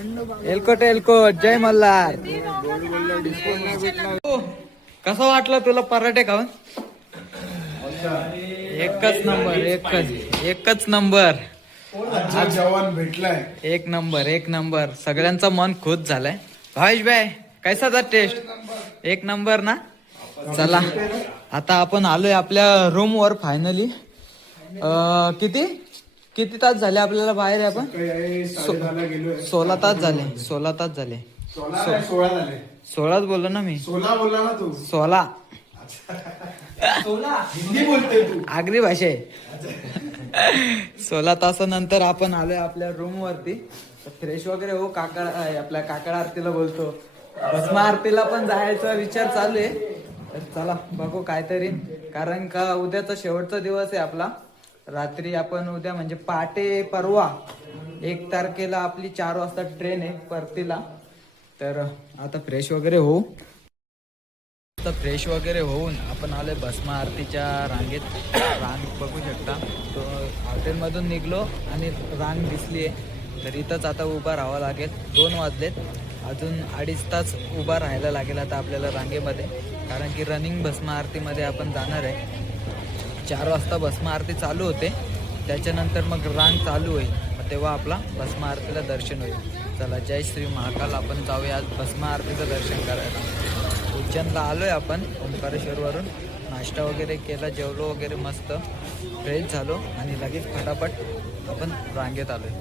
एलकोट एलकोट. जय मल्हार. कसं वाटलं तुला पराठे खाऊन? एकच नंबर एकच एकच नंबर. जवान भेटलाय एक नंबर एक नंबर. सगळ्यांचं मन खुश झालंय. भावेश भाई कैसा था टेस्ट एक नंबर ना? चला आता आपण आलोय आपल्या रूम वर फायनली किती? किती तास झाले आपल्याला बाहेर आहे आपण? सोळा तास झाले सोळा तास झाले. सोळा झाले. सोळाच बोललो ना मी. सोळा बोलला ना तू. सोळा. हिंदी बोलते तू. आगरी भाषा आहे. सोळा तासानंतर आपण आलोय आपल्या रूम वरती. फ्रेश वगैरे हो काकड आपल्या काकड आरतीला बोलतो. भस्मा आरतीला पण जायचा विचार चालू आहे. तर चला बघू काहीतरी. कारण का उद्याचा शेवटचा दिवस आहे आपला. रात्री आपण उद्या म्हणजे पहाटे परवा एक तारखेला आपली चार वाजता ट्रेन आहे परतीला. तर आता फ्रेश वगैरे होऊ. आता फ्रेश वगैरे होऊन आपण आलोय भस्मा आरतीच्या रांगेत. रांग बघू शकता. तो हॉटेलमधून निघलो आणि रांग दिसली आहे तर इथंच आता उभा राहावं लागेल. दोन वाजलेत. अजून अडीच तास उभा राहायला लागेल आता आपल्याला रांगेमध्ये. कारण की रनिंग भस्मा आरतीमध्ये आपण जाणार आहे. चार वाजता भस्म आरती चालू होते त्याच्यानंतर मग रांग चालू होईल मग तेव्हा आपला भस्म आरतीला दर्शन होईल चला जय श्री महाकाल आपण जाऊया आज भस्म आरतीचं दर्शन करायला उज्जैनला आलोय आपण ओंकारेश्वरवरून नाश्ता वगैरे केला जेवलो वगैरे मस्त फ्रेश झालो आणि लगेच फटाफट आपण रांगेत आलोय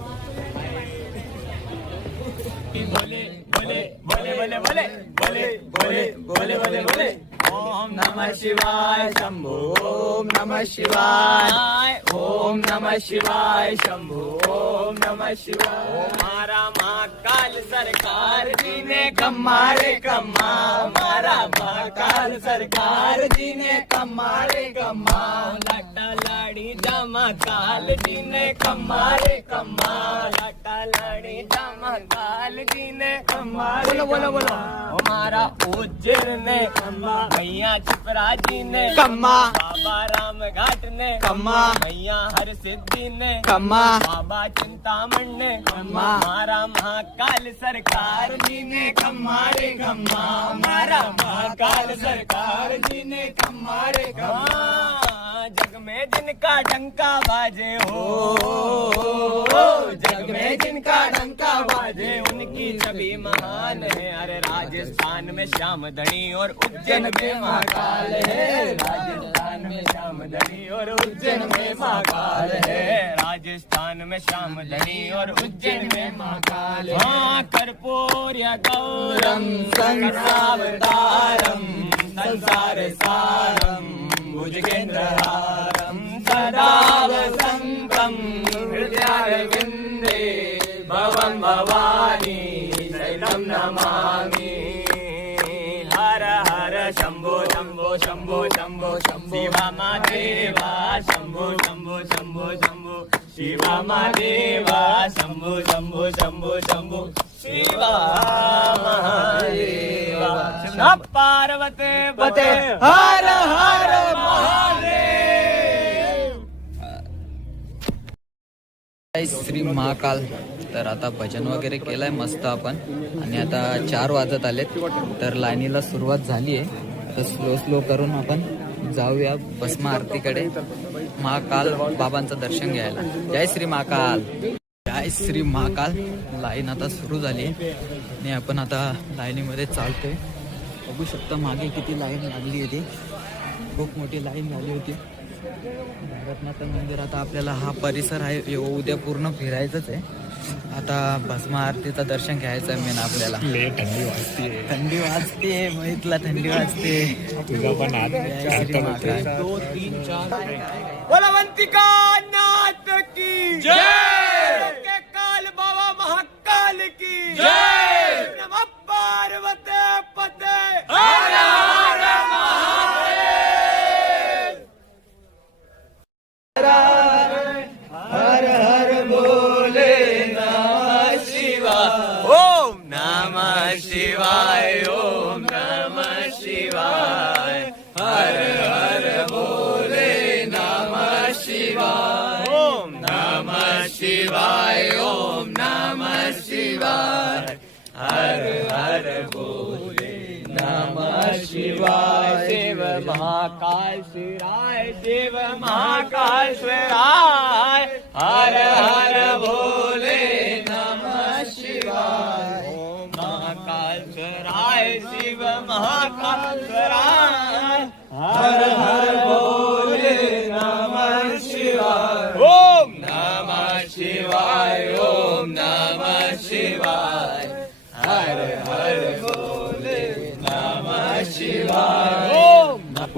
ओम नमः शिवाय शंभू। ओम नमः शिवाय। ओम नमः शिवाय शंभू। ओम नमः शिवाय। मारा महाकाल सरकार जी ने कमारे कम्मा। मारा महाकाल सरकार जी ने कमारे कम्मा। लाटा लाडी जमा काल जी ने कमारे कम्मा। लाटा लाडी जमा काल जी ने कम्मारे बोलो बोलो बोलो। हमारा उज्जैन ने कम्मा। मैया छिपरा जी ने। कम्मा। बाबा राम घाट ने। कम्मा। मैया हर सिद्धि ने। कम्मा। बाबा चिंतामण ने। कम्मा। मारा महाकाल सरकार जी ने। कम्मारे कम्मा। मारा महाकाल सरकार जी ने। कम्मारे कम्मा। जग में जिनका डंका बाजे हो। जग में जिनका डंका बाजे, उनकी छवि महान है। अरे राजस्थान में श्याम धनी और उज्जैन में महाकाल है। राजस्थान में श्याम धनी और उज्जैन में महाकाल है। राजस्थान में श्याम धनी और उज्जैन में महाकाल है। कर्पूर्य गौरम संसावतारम संसार सारम। भुजगेन्द्रहारम सदा वसंतम हृदयारविन्दे भवन् भवानी शैलं नमामि हर हर शम्भो शम्भो शम्भो शम्भो शम्भो शिवा मादेवा शम्भो शम्भो शम्भो शम्भो शिवा मादेवा शम्भो शम्भो शम्भो शम्भो शिवा महादेवा। नमः पार्वते पते। हर हर महादेव। जय श्री महाकाल। तर आता भजन वगैरे केलंय मस्त आपण. आणि आता चार वाजत आलेत. तर लाईनीला सुरुवात झाली आहे. तर स्लो स्लो करून आपण जाऊया भस्मा आरतीकडे महाकाल बाबांचं दर्शन घ्यायला. जय श्री महाकाल. जय श्री महाकाल. लाईन आता सुरू झाली. आहे आणि आपण आता लाईनीमध्ये चालतोय. बघू शकता मागे किती लाईन लागली होती. खूप मोठी लाईन झाली होती. भारतमाता मंदिर आता आपल्याला हा परिसर आहे. उद्या पूर्ण फिरायचंच आहे. आता भस्मा आरतीचं दर्शन घ्यायचं आहे मेन आपल्याला थंडी वाजते. थंडी वाजते महितला थंडी वाजते. तुझा पण हात जय श्री महाकाल. बलवंतिका नाथ की जय के काल बाबा महाकाल की जय नमः पार्वते पते हर हर महादेव हर हर बोले नमः शिवाय ओम नमः शिवाय ओम नमः शिवाय। हर हर बोले नमः शिवाय। ओम नमः शिवाय ओम नमः शिवाय। हर हर बोले नमः शिवाय शिव महाकाल शिवाय शिव महाकाल शिवाय हर हर भोले नमः शिवाय ओम महाकाल शिवाय शिव महाकाल शिवाय हर हर भोले नमः शिवाय ओम नमः शिवाय ओम नमः शिवाय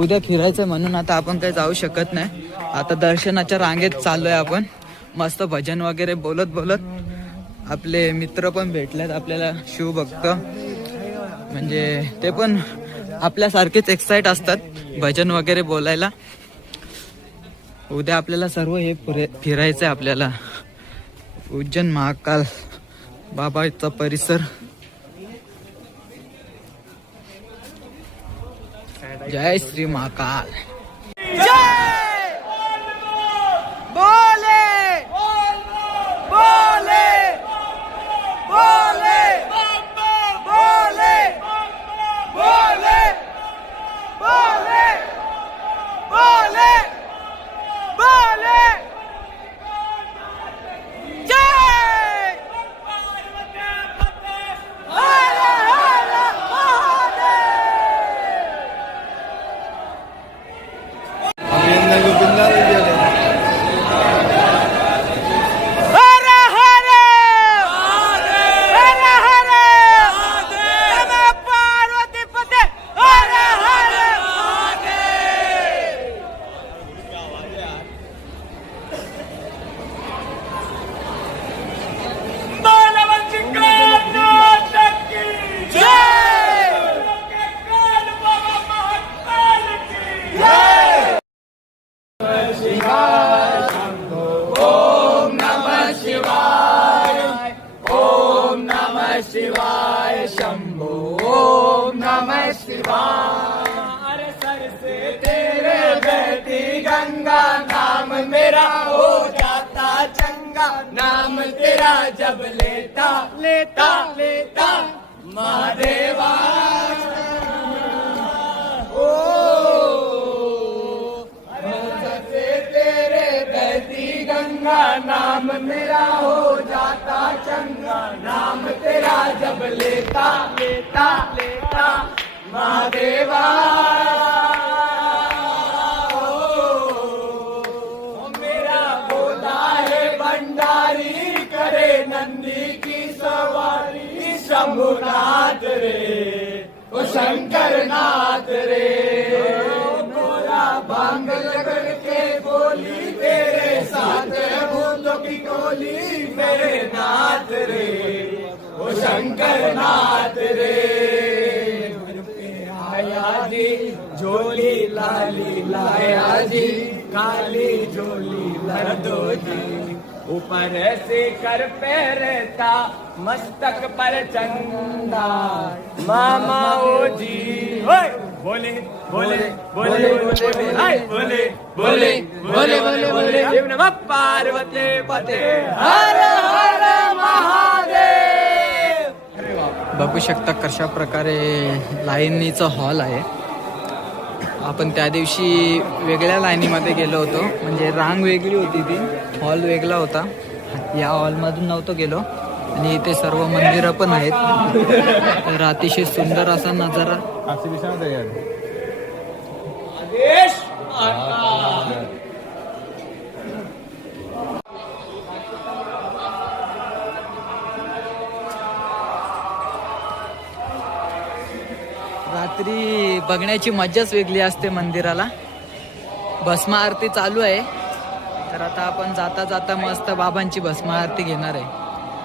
उद्या फिरायचं म्हणून आता आपण काही जाऊ शकत नाही. आता दर्शनाच्या रांगेत चाललोय आपण. मस्त भजन वगैरे बोलत बोलत आपले मित्र पण भेटलेत आपल्याला शिवभक्त म्हणजे ते पण आपल्यासारखेच एक्साइट असतात भजन वगैरे बोलायला. उद्या आपल्याला सर्व हे फिरायचं फिरायचंय आपल्याला. उज्जैन महाकाल बाबाचा परिसर. जय श्री महाकाल. गंगा नाम मेरा हो जाता चंगा। नाम तेरा जब लेता लेता लेता महादेवा ओ से तेरे बहती गंगा, नाम मेरा हो जाता चंगा। नाम तेरा जब लेता लेता लेता महादेवा शंभुनाथ रे ओ शंकरनाथ रे। मोरा भांग लगन के बोली तेरे साथ भूतों की गोली मेरे नाथ रे। ओ शंकरनाथ रे। आया जी झोली लाली लाया जी काली झोली भर दो जी। ऊपर से कर पे रहता मस्तक पर चंदा मामा ओ जी बोले बोले बोले बोले हाय, बोले बोले बोले बोले बोले नमः पार्वती पते हर हर महादेव बघू शकता कशा प्रकारे लाईनीचा हॉल आहे आपण त्या दिवशी वेगळ्या लाईनीमध्ये गेलो होतो. म्हणजे रांग वेगळी होती ती. हॉल वेगळा होता. या हॉलमधून नव्हतो गेलो. आणि इथे सर्व मंदिरं पण आहेत. तर अतिशय सुंदर असा नजारा आदेश आता रात्री बघण्याची मज्जाच वेगळी असते मंदिराला. भस्म आरती चालू आहे. तर आता आपण जाता जाता मस्त बाबांची भस्म आरती घेणार आहे.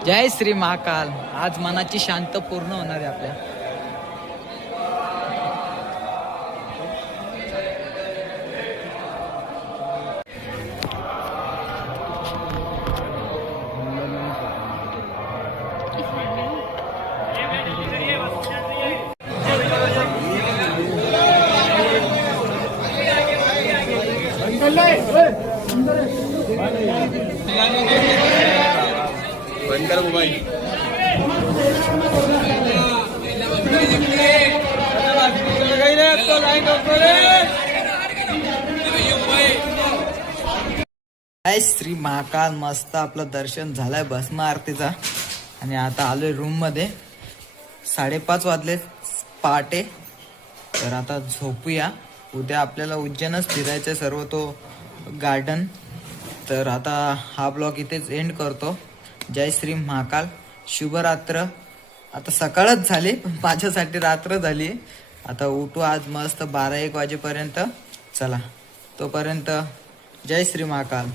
जय श्री महाकाल. आज मनाची शांत पूर्ण होणार आहे आपल्या. जय श्री महाकाल मस्त आपलं दर्शन झालंय भस्म आरतीचा. आणि आता आलोय रूममध्ये. साडेपाच वाजले पहाटे. तर आता झोपूया. उद्या आपल्याला उज्जैनच फिरायचं सर्व तो गार्डन तर आता हा ब्लॉग इथेच एंड करतो. जय श्री महाकाल. शुभरात्र. आता सकाळच झाली पण माझ्यासाठी रात्र झाली. आता उठू आज मस्त बारा एक वाजेपर्यंत. चला. तोपर्यंत जय श्री महाकाल.